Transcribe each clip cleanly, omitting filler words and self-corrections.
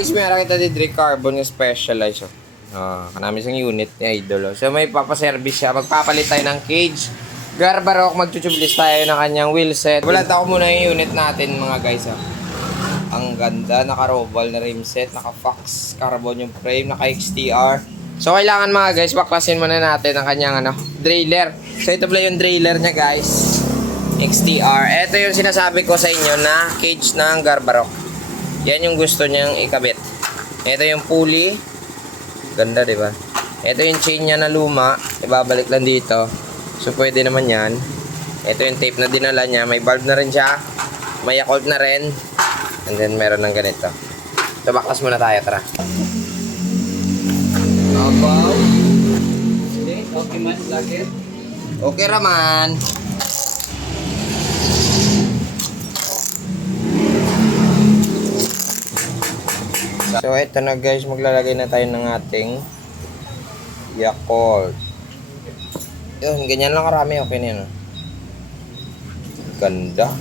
Guys, meron kita di carbon nga specialized. Kanami isang unit ni Idol. So may papaservice siya. Magpapalit tayo ng cage. Garbarok, magchuchublis tayo ng kanyang wheelset. Wala ako muna yung unit natin mga guys. Ang ganda, naka-roval na rim set, naka-fox carbon yung frame, naka-XTR. So kailangan mga guys, baklasin muna natin ang kanyang derailleur. So ito pala yung derailleur niya guys. XTR. Ito yung sinasabi ko sa inyo na cage ng Garbarok. Yan yung gusto niyang ikabit. Ito yung pulley. Ganda, di ba? Ito yung chain niya na luma. Ibabalik lang dito. So, pwede naman yan. Ito yung tape na dinala niya. May valve na rin siya. May Yakult na rin. And then, meron ng ganito. So, baklas muna tayo. Tara. Okay man, lagi. Okay raman. So, ito na guys, maglalagay na tayo ng ating Yakult. Yun, ganyan lang karami, okay na yun. Ganda.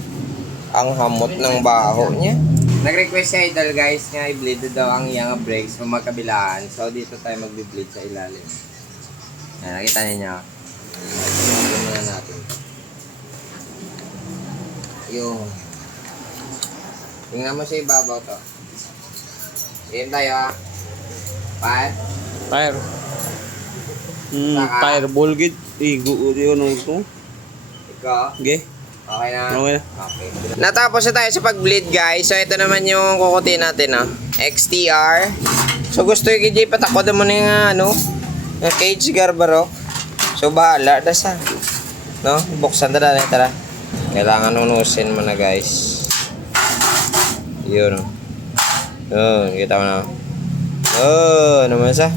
Ang hamot ng baho niya. Nag-request si Idol guys nga i-bleed daw ang iyang brakes sa magkabilaan. So, dito tayo mag-bleed sa ilalim. Ayan, nakita niyo. Ito muna natin. Yun. Tingnan mo sa ibabaw to. Game tayo Fire. Fireball gid. Igo yun ito. Ikaw. Okay. Okay na. Okay. Okay. Natapos na tayo sa pag-bleed guys. So ito naman yung kukuti natin XTR. So gusto yung KJ patakod mo na yung yung cage Garbarok. So bahala. Dasa. No? Buksan tara. Kailangan unusin mo na guys. Yun. Kita mo na. Naman sa.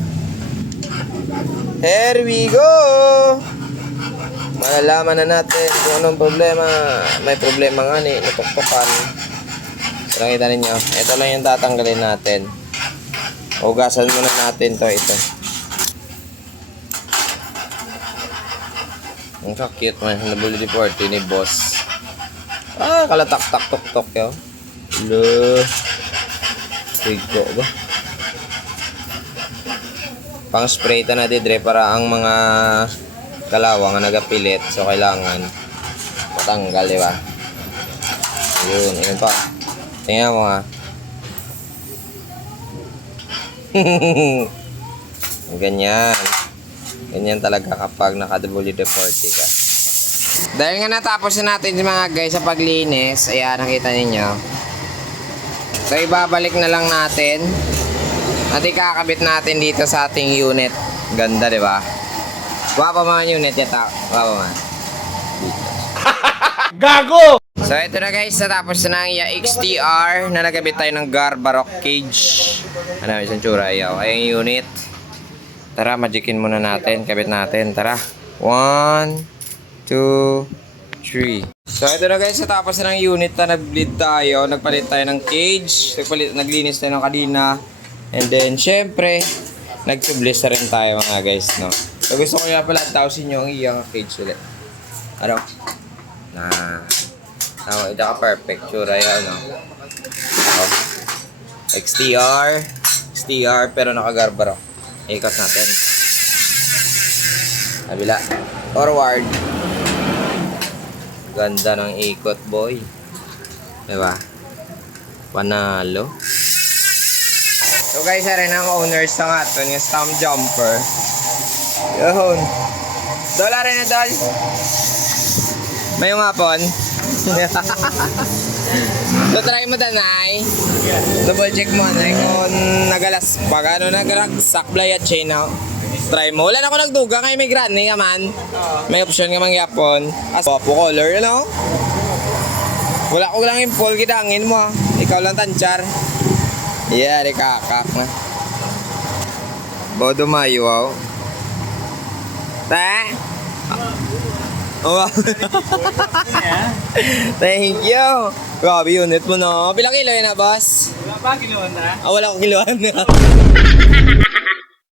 Here we go! Malalaman na natin kung anong problema. May problema nga natuktukan. So, nakita ninyo. Ito lang yung tatanggalin natin. Hugasan muna natin ito. Ang sakit man. WD-40 ni boss. Kalatak-tak-tok-tok yun. Hello. Tigo ba? Pang spray ito na didre para ang mga kalawang na nagapilit. So kailangan matanggal, di ba? Yun pa. Tingnan mo Ganyan. Ganyan talaga kapag naka-WD-40 ka. Dahil nga natapos na natin mga guys sa paglinis. Ayan, nakita ninyo. So, ibabalik na lang natin at ikakabit natin dito sa ating unit. Ganda, di ba? Guwapa mga unit yata. Guwapa mga. Gago! So, ito na guys. Natapos na ng XTR na nagkabit tayo ng Garbarok cage. Isang tsura. Ay, yung unit. Tara, magicin muna natin. Kabit natin. Tara. 1, 2, 3. So ito na guys, natapos na ng unit na nag-bleed tayo. Nagpalit tayo ng cage. Naglinis tayo ng kadina. And then syempre, nag-tubeless na rin tayo mga guys, no? So gusto ko nga pala tausin nyo ang iyang cage ulit. Ito ka perfect. Sure yan, no? XTR pero naka-Garbarok. Ikot natin. Kabila. Forward. Ganda ng ikot, boy. Diba? Panalo. So guys, rin ang owners ng aton yung stamp jumper. Yun. Dola rin na dol. May yung hapon. So try mo danay. Double check mo kung nagalas pag nagalagsak blay at chain out. Try mo. Wala na ako nagduga kaya may granny naman. May option nga mangyapon. As popo color, Wala ko lang yung full kitangin mo. Ikaw lang tanchar. Yeah, kakak na. Bodo mayo, wow. Oh, thank you. Grabe unit mo, no? Pilang kilo yun na, boss? Wala pa, kiluan na? Wala ko kiluan na.